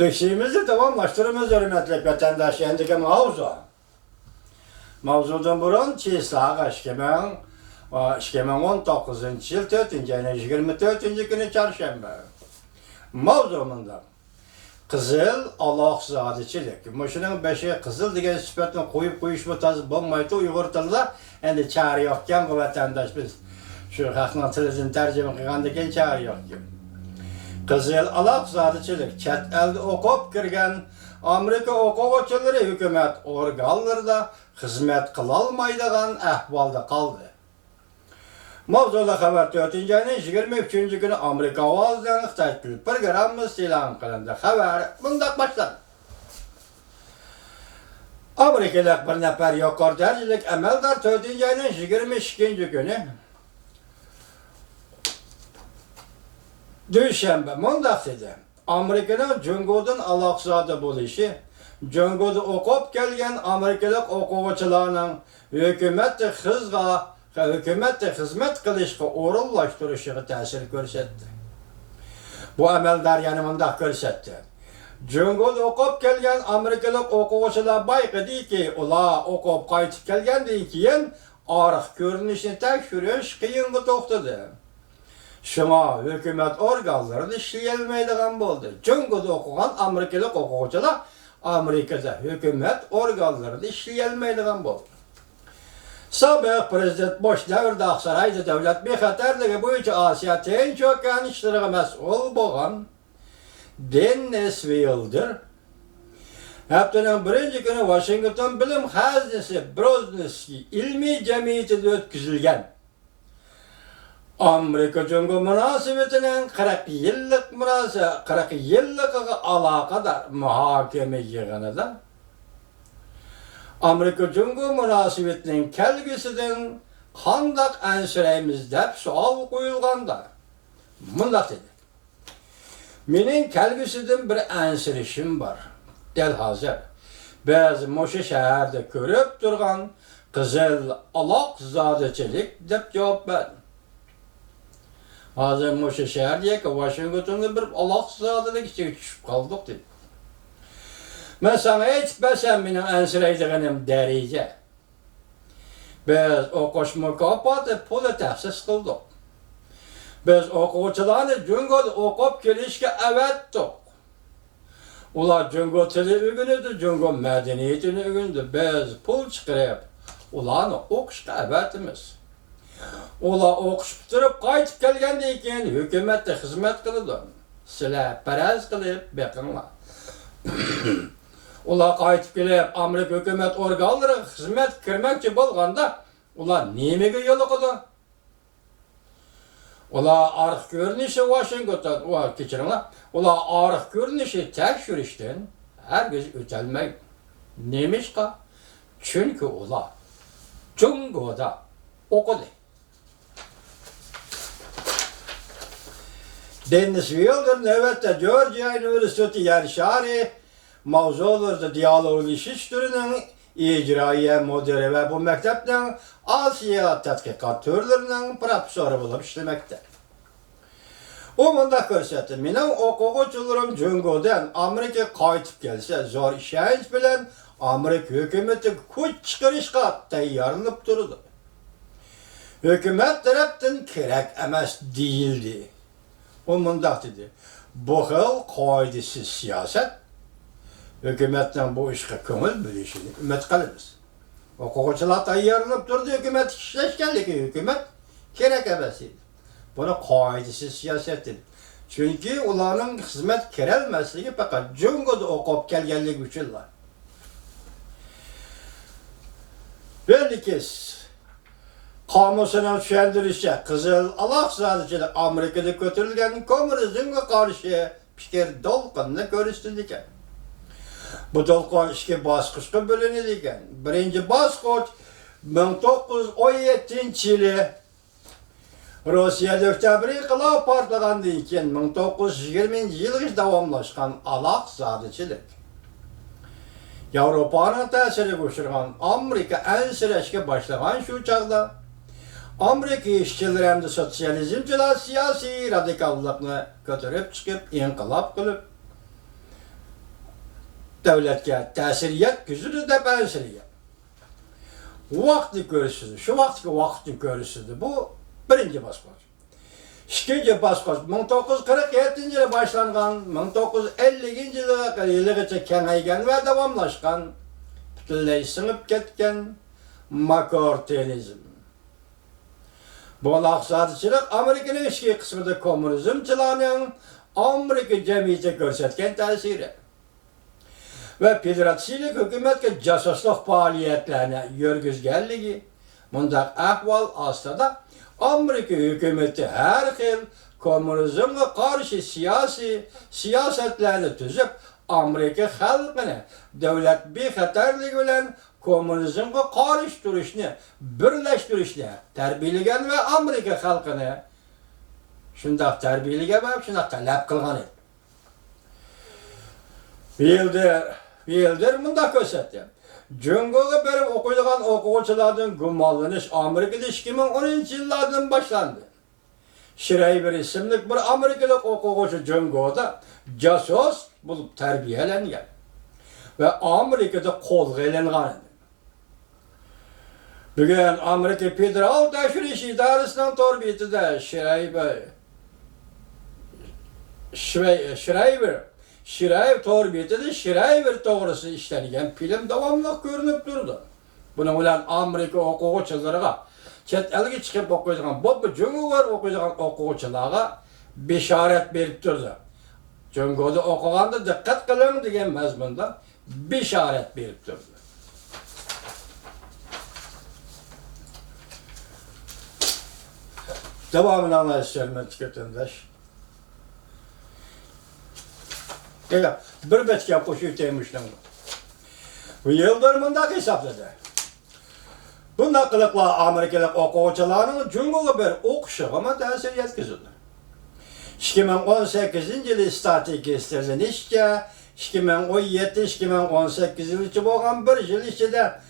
Dökşiğimizi tamamlaştırımız hürmetli vatandaş endiki mavzu. Mavzudan burun çislağı işkemen 19 yıl 4. ayının 24. günü çarşamba. Mavzumunda Kızıl Allah zadiçilik. Muşunun beşi kızıl diye süpetini koyup koyuşma tazı bulmaydı Uygur tılda endi çağrı yokken bu vatandaş biz şu hakna tılızın tercüme kılgandaki çağrı yokken. Kızıl Allah zadiçilik çet elde okup kirgen Amerika okuvçuları hükümet organlarında hizmet kılalmaydıgan ahvalda kaldı. Mavzuda haber 4. ayının 23. günü Amerika Ovaz'dan Xitay programımız ilan kılındı. Haber bundan başlar. Amerikalık bir nefer yukarı derecelik emeldar 4. ayının 22. günü Düşenbe mundak dedi. Amerika'nın Cungo'dan alaksadı buluşu, Cungo'da okup gelgen Amerikalık okuvçularının hükümette hizmet kılışkı orullaştırışığı tesir görsetti. Bu emeldar yanımında görsetti. Cungo'da okup gelgen Amerikalık okuvçular bayqıdı ki, ula okup kaytıp gelgen deyin arıq görünüşünü tekşürüş kıyınғы toxtadı. Şuna hükümet organları işleyelmeydiğen oldu. Cungo'da okugan Amerikalık okuvçular Amerika'da hükümet organları işleyelmeydiğen oldu. Sabık Prezident Bush devrde Aksaray'da devlet bir xatarlığı boyunca Asya teyin çökken işlerine mesul boğan Dennis Wilder haftanın birinci günü Washington Bilim Hazinesi Brzezinski ilmi cemiyeti ötküzülgen Amerika Cungo münasebetinin 40 yıllık alakadar muhakeme yığınıda Amerika Cungo münasebetinin kelgisinden kandak ensüreyimiz dep sual koyulganda bundak dedi. Menin kelgisinden bir ensürüşüm var. Del hazır. Bazı Moşe şehirde görüp durgan Kızıl alak zadeçilik dep cevap verdim. Hazır Moşe şehir diye ki Washington'da bir alak zadeçilik içine düşüp kaldık dedi. Ben sana hiç besem benim ensüreydiğim derece. Biz okuşmu kapatıp pulu tahsis kıldık. Biz okuvçularını Cungo'da okup gelişke evettik. Ular Cungo tili ügünüdü, Cungo medeniyetini ügündü. Biz pul çıkarıp ularını okuşka evetimiz. Ular okuşup durup kaytıp gelgendeyken hükümette hizmet kılıdı. Sile perez kılıp bakınlar. Ular kaytıp gelip Amerika hükümet organları hizmet kirmekçi bolganda ular nemege yolu kıdı? Ular arıq görünüşü Washington, ular arıq görünüşü tekşürüşten herkes ötelmek. Neymiş ka? Çünkü ular Cungo'da okudu. Dennis Wilder nöbette Georgia Üniversitesi yarışarı mavzularda diyaloğun işiş türünün icraiye müdürü ve bu mektepten Asya tetkikat türlerinin profesörü bulup işlemekte. O bunda görsetti. Benim okuvçularım Cungo'dan Amerika kaytıp gelse zor işeyiz bilen Amerika hükümeti kuş çıkarışka tayyarlanıp durdu. Hükümet taraftan kerek emes değildi. O bunda dedi. Bu xil kaydisiz siyaset hükümetten bu işe köngül bölüşünü ümmet kalırız. Okuvçular tayyarlanıp durdu, hükümet işleşkenlik hükümet kerek emesiydi. Bunu kaidesiz siyasettir. Çünkü onların hizmet kerelmezliği fakat Cungo'da okup gelgenlik üçünler. Belli ki kamusuna düşendirişe Kızıl alak sadıcılık Amerika'da götürülgen komünizmle karşı fikir dolkınla görüştürdüken. Bu dolkun iki baskışka bölünüdüken. Birinci baskıç 1917 yılı Rusya'da Oktyabr Kılav partlagandan keyin 1920 yılga davamlaşkan alak sadıcılık. Avrupa'nın tesiri koşurgan Amerika ensireshke başlagan şu çağda Amerika işçileri hem de sosyalizmciler siyasi radikallıkını götürüp çıkıp inkılap kılıp devletke tesir yetkizdi de benzeri. Vakti görüşüdü, şu vakti görüşüdü. Bu birinci basbaş. İkinci basbaş 1947 yılı başlangan, 1950 yılgacha kengaygan ve devamlaşkan, bütünley sınıp ketken makortenizm. Bu laksadıçılık Amerika'nın içki kısmında komünizmçilerin Amerika cemiyeti görsetken tesiri. Ve federatsiyilik hükümetke casusluq faaliyetlerine yürgüzgenligi, bundak ahval aslında Amerika hükümeti her xil komünizmge karşı siyasetlerini tüzüp Amerika halkını devlet bexatarligi bilen komünizmge karşı duruşunu, birleştirişini terbiyeligen ve Amerika halkını şundak terbiyeligen ve şundak talep kılgan edi. Yıldır mındak gösterdi. Cungo'ga berip okuyduğun okuvchilardan gumonlanish Amerikada 2010 yıllardan başlandı. Schreiber isimli bir Amerikalık okuvchi Cungo'da casus bulup terbiyelengen ve Amerikada qo'lga ilingan. Bugün Amerika Federal Tashrish idorasining torbiyatida Schreiber torbiyatida Schreiber to'g'risi ishlangan film davomli ko'rinib turdi. Bunun bilan Amerika o'quvchilariga chet elga chiqib o'qiydigan, bu Jungo'da o'qiydigan o'quvchilarga bishorat berib turdi. Jungo'da o'qiganda diqqat qiling degan mazmunda bishorat berib turdi. Devamını anlayışlarına tüketendaş. Ya, bir betke koşuyu teymiştim. Bu yıldırımında hesapladı. Bundan kılıkla Amerikalık okuvchilarning Jungo'ga bir o'qishig'ima ta'sir yetkazildi. 2018 yılı strategiyasiga 2017-2018 yılgacha bo'lgan bir yil ichida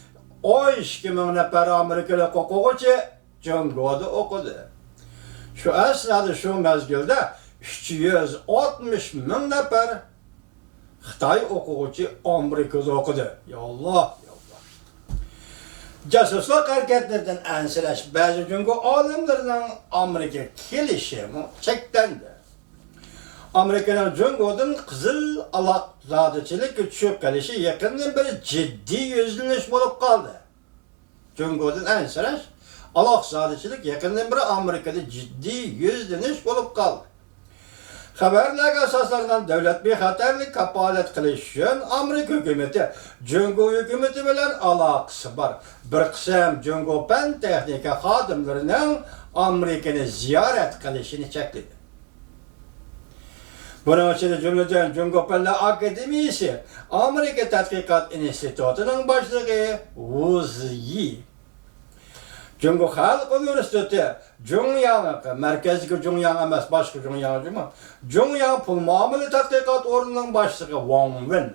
12 ming nafar Amerikalık o'quvchi Jungo'da o'qidi. Şu esnada şu mezgilde 360 ming nafar Xitoy o'quvchi Amerikada o'qidi. Ya Allah. Casusluq harakatlaridan ansirash ba'zi Jungo olimlarining Amerika kelishi cheklandi. Amerikaning Jungodan qizil aloqachilikka tushib qolishi yaqindan beri jiddiy yuzlanish bo'lib qoldi. Jungodan ansirash aloqachilik yaqindan beri Amerikada jiddiy yuzlanish bo'lib qoldi. Haberlerge esaslarından devlet bexatarlik kapalet qilish uchun Amerika hükümeti Jungo hükümeti bilen alakası var. Bir qism Jungo pen texnika xodimlarining Amerikani ziyorat qilishini chekladi. Bunun için cümleden Jungo Penler Akademiyasi Amerika Tadqiqot institutining boshlig'i Wu Ziyi. Jungo Xalq Universiteti Jungyang, merkezki Jungyang emas, başka Jungyang değil mi? Jungyang pul muamele tadqiqot o'rnining boshlig'i Wang Wen.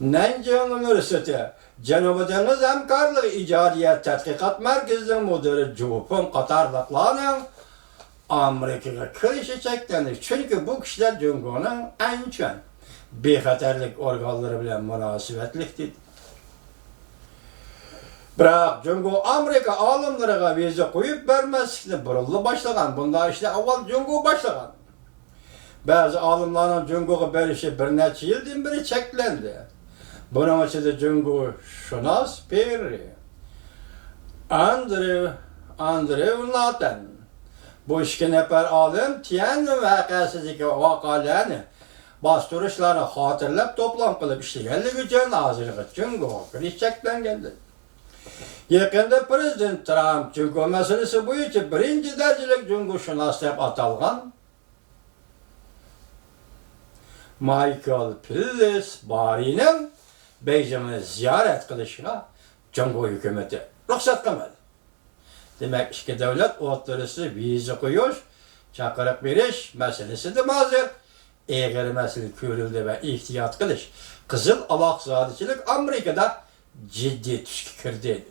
Nanjing Universiteti Janubiy dengiz hamkorligi ijodiyat tadqiqot markazining mudiri Zhu Peng qatorliqlarning Amerikaga kirishi cheklandi. Chunki bu kishilar Jungoning ancha bexatarlik organlari bilan munosabatlik dedi. Biroq Jungo Amerika olimlariga viza qo'yib bermaslikni burunli boshlagan. Bunda işte avval Jungo boshlagan. Ba'zi olimlarning Jungoga berishi bir necha yildan beri cheklandi. Buning ichida Jungo shunos Perry, Andrew Nathan. Bu ikki nafar olim Tiananmen voqeasidagi voqealarni bostirishlarni xotirlab to'plam qilib ishlaganligi uchun hozirgi Jungoga kirish cheklangandir. Yakında Prezident Trump Jungo meselesi bo'yicha birinchi darajalik Jungoshunos deb atalgan Michael Pillis Barining Beijingni ziyorat qilishiga Jungo hukumati ruxsat qilmadi. Demak, ikki davlat o'rtasida viza qo'yish, chaqiriq berish masalasida hozir egri masala ko'rildi va ehtiyot qilish. Qizil aloqachilik Amerikada ciddi tuşki kirdi.